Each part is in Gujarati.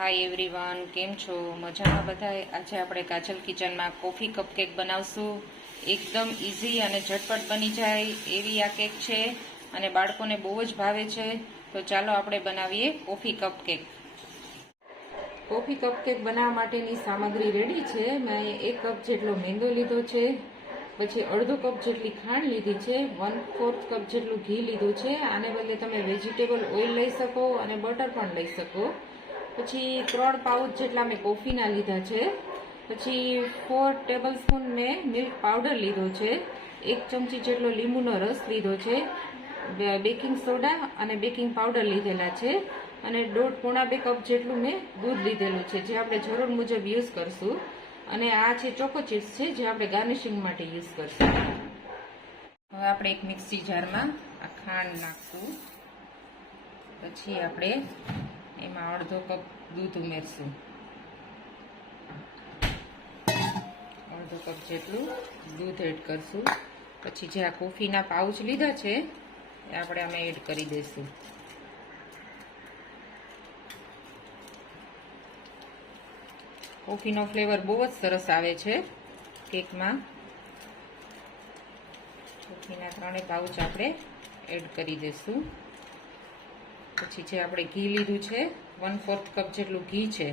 હાય એવરીવન, કેમ છો? મજામાં બધાય? આજે આપણે કાજલ કિચનમાં કોફી કપકેક બનાવશું. એકદમ ઇઝી અને ઝટપટ બની જાય એવી આ કેક છે અને બાળકોને બહુ જ ભાવે છે. તો ચાલો આપણે બનાવીએ કોફી કપકેક. કોફી કપકેક બનાવવા માટેની સામગ્રી રેડી છે. મેં 1 કપ જેટલો મેંદો લીધો છે, પછી અડધો કપ જેટલી ખાંડ લીધી છે, 1/4 કપ જેટલું ઘી લીધું છે. આને બદલે તમે વેજીટેબલ ઓઇલ લઈ શકો અને બટર પણ લઈ શકો. પછી 3 પાઉચ જેટલા મેં કોફીના લીધા છે. પછી 4 ટેબલસ્પૂન મેં મિલ્ક પાવડર લીધો છે. 1 ચમચી જેટલો લીંબુનો રસ લીધો છે. બેકિંગ સોડા અને બેકિંગ પાવડર લીધેલા છે અને પોણા 2 કપ જેટલું મેં દૂધ લીધેલું છે, જે આપણે જરૂર મુજબ યુઝ કરશું. અને આ છે ચોકો ચિપ્સ છે, જે આપણે ગાર્નિશિંગ માટે યુઝ કરશું. હવે આપણે એક મિક્સી જારમાં આ ખાંડ નાખશું. પછી આપણે એમાં અડધો કપ દૂધ ઉમેરશું. અડધો કપ જેટલું દૂધ એડ કરશું. પછી જે આ કોફીના પાઉચ લીધા છે એ આપણે આમાં એડ કરી દઈશું. કોફીનો ફ્લેવર બહુ જ સરસ આવે છે કેકમાં. કોફીના 3 પાઉચ આપણે એડ કરી દઈશું. પછી જે આપણે ઘી લીધું છે, 1/4 કપ જેટલું ઘી છે,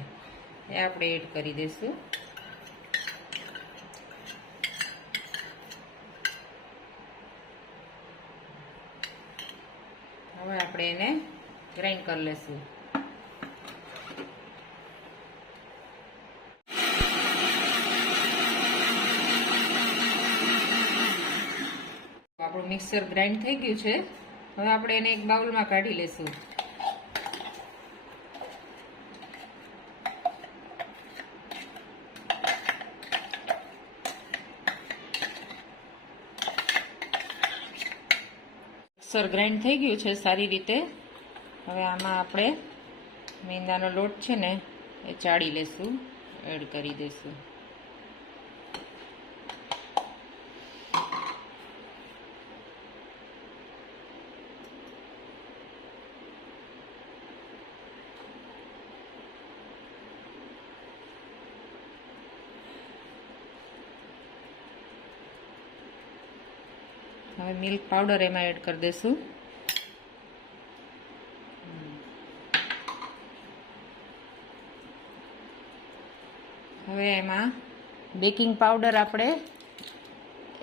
એ આપણે એડ કરી દઈશું. હવે આપણે એને ગ્રાઇન્ડ કરી લઈશું. આપણું મિક્સર ગ્રાઇન્ડ થઈ ગયું છે. હવે આપણે એને એક બાઉલમાં કાઢી લઈશું. મિક્સર ગ્રાઇન્ડ થઈ ગયું છે સારી રીતે. હવે આમાં આપણે મેંદાનો લોટ છે ને એ ચાળી લેશું, એડ કરી દઈશું. હવે મિલ્ક પાવડર એમાં એડ કરી દઈશું. હવે એમાં બેકિંગ પાવડર આપણે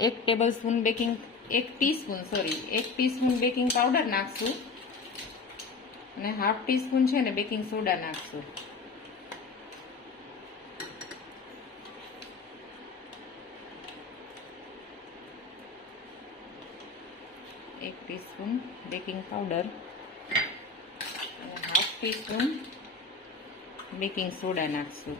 1 ટીસ્પૂન બેકિંગ પાવડર નાખશું અને 1/2 ટીસ્પૂન છે ને બેકિંગ સોડા નાખશું. એક ટીસ્પૂન બેકિંગ પાવડર અને 1/2 ટીસ્પૂન બેકિંગ સોડા નાખશું.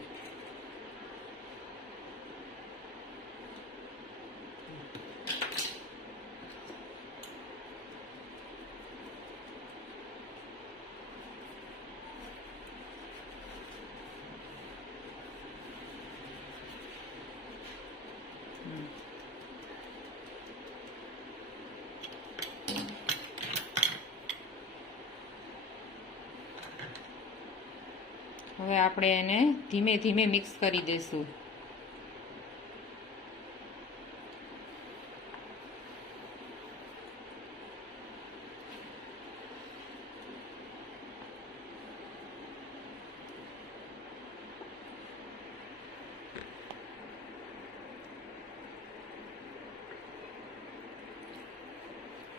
હવે આપણે એને ધીમે ધીમે મિક્સ કરી દઈશું.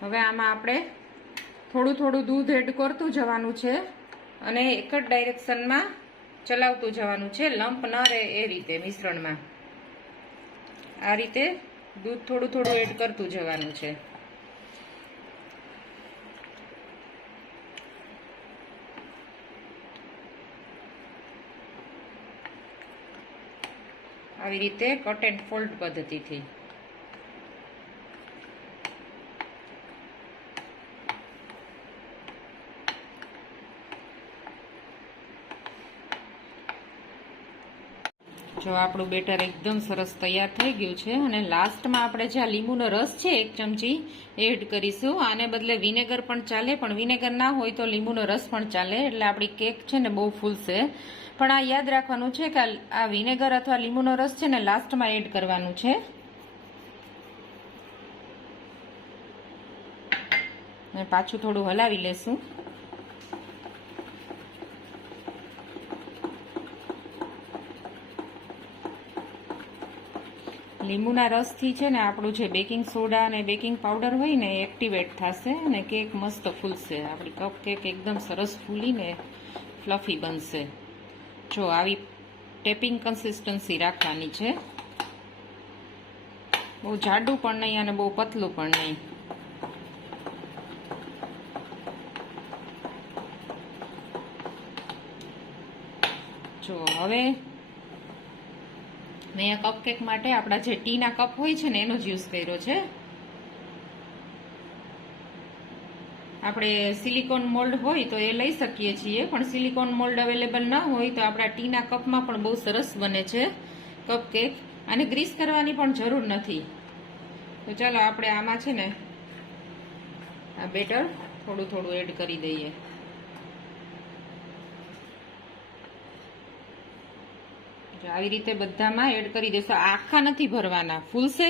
હવે આમાં આપણે થોડું દૂધ એડ કરતું જવાનું છે અને એક જ ડાયરેક્શનમાં ચલાવતું જવાનું છે, લંપ ન રહે એ રીતે મિશ્રણમાં. આ રીતે દૂધ થોડું એડ કરતું જવાનું છે. આવી રીતે કટ એન્ડ ફોલ્ડ પદ્ધતિથી. જો આપણું બેટર એકદમ સરસ તૈયાર થઈ ગયું છે અને લાસ્ટમાં આપણે જે આ લીંબુનો રસ છે 1 ચમચી એડ કરીશું. આને બદલે વિનેગર પણ ચાલે, પણ વિનેગર ના હોય તો લીંબુનો રસ પણ ચાલે, એટલે આપણી કેક છે ને બહુ ફૂલશે. પણ આ યાદ રાખવાનું છે કે આ વિનેગર અથવા લીંબુનો રસ છે ને લાસ્ટમાં એડ કરવાનું છે. અને પાછું થોડું હલાવી લેશું. લીંબુના રસથી છે ને આપણું જે બેકિંગ સોડા અને બેકિંગ પાવડર હોય ને એ એક્ટિવેટ થશે અને કેક મસ્ત ફૂલશે. આપણી કપ કેક એકદમ સરસ ફૂલીને ફ્લફી બનશે. જો આવી ટેપિંગ કન્સિસ્ટન્સી રાખવાની છે, બહુ જાડું પણ નહીં અને બહુ પતલું પણ નહીં. જો હવે મેં અહીંયા કપકેક માટે આપણા જે ટીના કપ હોય છે ને એનો જ યુઝ કર્યો છે. આપણે સિલિકોન મોલ્ડ હોય તો એ લઈ શકીએ છીએ, પણ સિલિકોન મોલ્ડ અવેલેબલ ના હોય તો આપણા ટીના કપમાં પણ બહુ સરસ બને છે કપકેક. આને ગ્રીસ કરવાની પણ જરૂર નથી. તો ચાલો આપણે આમાં છે ને આ બેટર થોડું થોડું એડ કરી દઈએ. આવી રીતે બધામાં એડ કરી દઈશું. આખા નથી ભરવાના, ફૂલશે,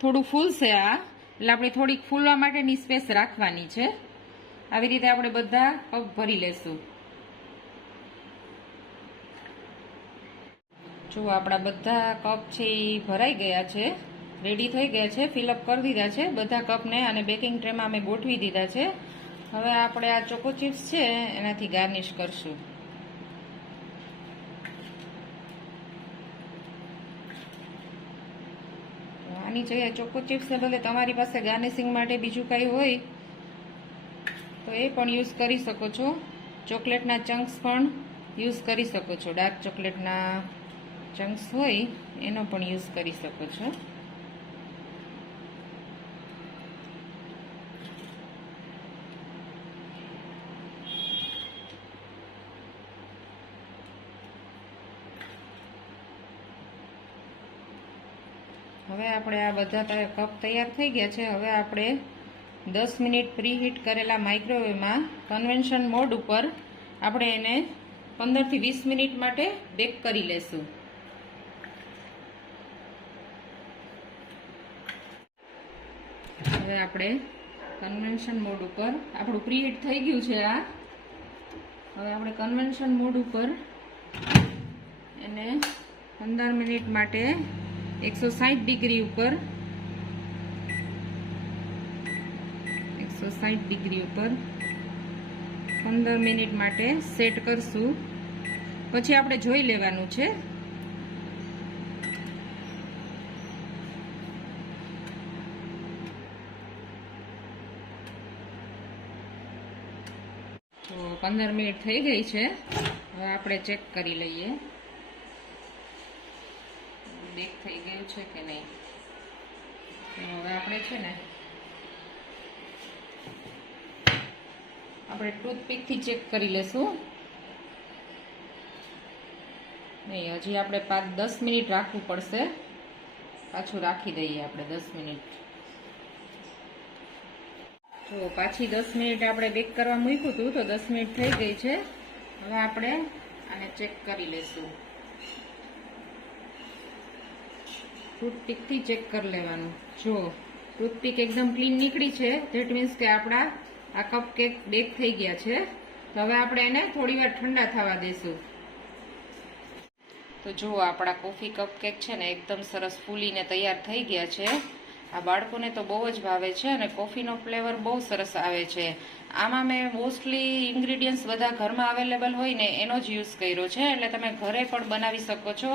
થોડું ફૂલશે આ, એટલે આપણે થોડીક ફૂલવા માટેની સ્પેસ રાખવાની છે. આવી રીતે આપણે બધા કપ ભરી લેશું. જો આપણા બધા કપ છે એ ભરાઈ ગયા છે, રેડી થઈ ગયા છે, ફિલઅપ કરી દીધા છે બધા કપને અને બેકિંગ ટ્રેમાં અમે ગોઠવી દીધા છે. હવે આપણે આ ચોકો ચિપ્સ છે એનાથી ગાર્નિશ કરશું. આની જગ્યાએ ચોકો ચિપ્સને બદલે તમારી પાસે ગાર્નિશિંગ માટે બીજું કંઈ હોય તો એ પણ યુઝ કરી શકો છો. ચોકલેટના ચંક્સ પણ યુઝ કરી શકો છો. ડાર્ક ચોકલેટના ચંક્સ હોય એનો પણ યુઝ કરી શકો છો. હવે આપણે આ બધા કપ તૈયાર થઈ ગયા છે. હવે આપણે 10 મિનિટ પ્રીહીટ કરેલા માઇક્રોવેવમાં કન્વેન્શન મોડ ઉપર આપણે એને 15 થી 20 મિનિટ માટે બેક કરી લેશું. હવે આપણે કન્વેન્શન મોડ ઉપર આપણું પ્રીહીટ થઈ ગયું છે આ. હવે આપણે કન્વેન્શન મોડ ઉપર એને 15 મિનિટ માટે 160 ડિગ્રી ઉપર 15 મિનિટ માટે સેટ કરશું. પછી આપણે જોઈ લેવાનું છે. તો 15 મિનિટ થઈ ગઈ છે. હવે આપણે ચેક કરી લઈએ બેક થઈ ગયું છે કે નહીં. હવે આપણે છે ને આપણે ટૂથપીકથી ચેક કરી લેશું. નહીં, હજી આપણે 5-10 મિનિટ રાખવું પડશે. પાછું રાખી દઈએ આપણે 10 મિનિટ. તો પાછી 10 મિનિટ આપણે બેક કરવા મૂક્યું હતું તો 10 મિનિટ થઈ ગઈ છે. હવે આપણે આને ચેક કરી લેશું. ટૂથપીકથી ચેક કરી લેવાનું. જો ટૂથપીક એકદમ ક્લીન નીકળી છે, ધેટ મીન્સ કે આપણા આ કપ કેક બેક થઈ ગયા છે. તો હવે આપણે એને થોડી વાર ઠંડા થવા દઈશું. તો જુઓ આપણા કોફી કપ કેક છે ને એકદમ સરસ ફૂલીને તૈયાર થઈ ગયા છે. આ બાળકોને તો બહુ જ ભાવે છે અને કોફીનો ફ્લેવર બહુ સરસ આવે છે. આમાં મેં મોસ્ટલી ઇન્ગ્રીડિયન્ટ્સ બધા ઘરમાં અવેલેબલ હોય ને એનો જ યુઝ કર્યો છે, એટલે તમે ઘરે પણ બનાવી શકો છો.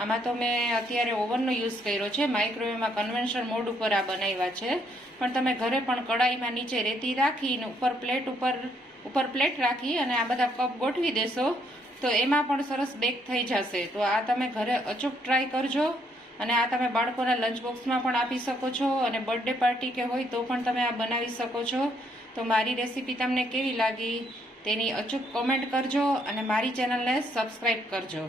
આમાં તો મેં અત્યારે ઓવનનો યુઝ કર્યો છે. માઇક્રોવેવમાં કન્વેન્શન મોડ ઉપર આ બનાવ્યા છે, પણ તમે ઘરે પણ કડાઈમાં નીચે રેતી રાખીને ઉપર પ્લેટ રાખી અને આ બધા કપ ગોઠવી દેશો તો એમાં પણ સરસ બેક થઈ જશે. તો આ તમે ઘરે અચૂક ટ્રાય કરજો. અને આ તમે બાળકોના લંચ બોક્સમાં પણ આપી શકો છો અને બર્થડે પાર્ટી કે હોય તો પણ તમે આ બનાવી શકો છો. તો મારી રેસીપી તમને કેવી લાગી તેની અચૂક કોમેન્ટ કરજો અને મારી ચેનલને સબસ્ક્રાઈબ કરજો.